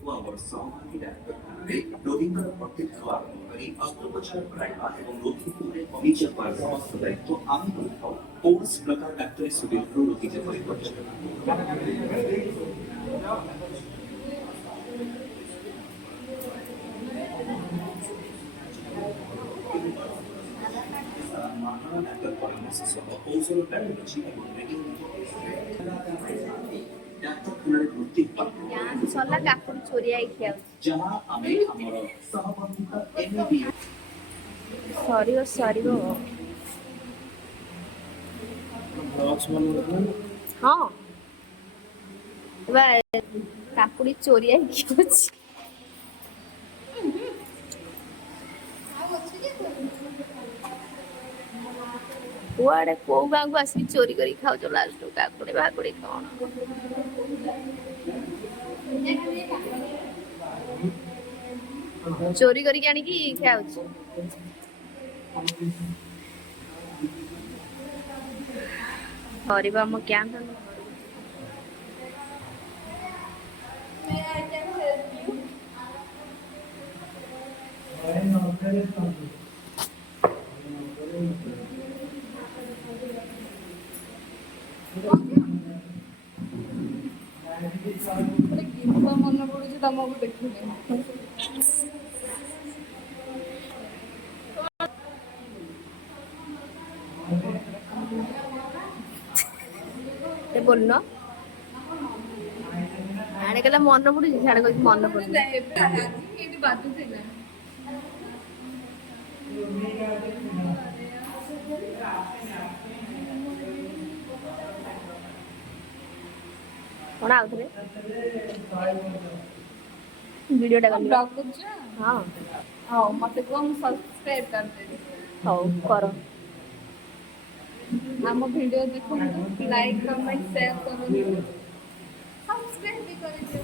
ସହଭାଗୀ ଡାକ୍ତରଖାନାରେ ରୋଗୀଙ୍କର ପ୍ରତ୍ୟକ୍ଷ ଆରମ୍ଭ କରି ଅସ୍ତ୍ରୋପଚାର କରାଇବା ଏବଂ ରୋଗୀଙ୍କୁ ନିଜ ପାଇଁ ସମସ୍ତ ଦାୟିତ୍ୱ ଆମେ କରିଥାଉ। କୌଣସି ପ୍ରକାର ଡାକ୍ତରୀ ସୁବିଧାରୁ ରୋଗୀ ଯେପରି ବଞ୍ଚିତ ମାଗଣା ଡାକ୍ତର ପରାମର୍ଶ ସହ ଔଷଧ ପ୍ୟାଟୋଲୋଜି ଏବଂ ଡାକ୍ତରଖାନାରେ ଭର୍ତ୍ତି ସରିଲା କାକୁଡି ଚୋରି ଆଇ ଖିଆ ଯାହା ଆମେ ଆମର ସହବର୍ତ୍ତିତ ଏମ୍ବି ସରିବ ହଁ କାକୁଡି ଚୋରି ଆଇ ଖିଆଉଛି କୁଆଡେ କୋଉ ଗାଁକୁ ଆସିକି ଚୋରି କରି ଖାଉଛ ଲାଷ୍ଟ କାକୁଡି ଭାକୁଡି କଣ ଚୋରି କରିକି ଆଣିକି ଖାଉଛି ସରିବ ଆମ କ୍ୟାମ୍ପ ଗୀତ ମନେ ପଡୁଛି ତମକୁ ଦେଖିଲେ बोलना आड़े कहला मन पड़ुଛି छाड़े कहि मन पड़ुଛି ଏଠି ବାଜୁଥିଲା कौन आउथरे वीडियो टा कर ब्लॉग कुछ हां हां मते को हम सब्सक्राइब कर दे हो करो हम वीडियो देखो लाइक कमेंट शेयर करो सब्सक्राइब भी कर दियो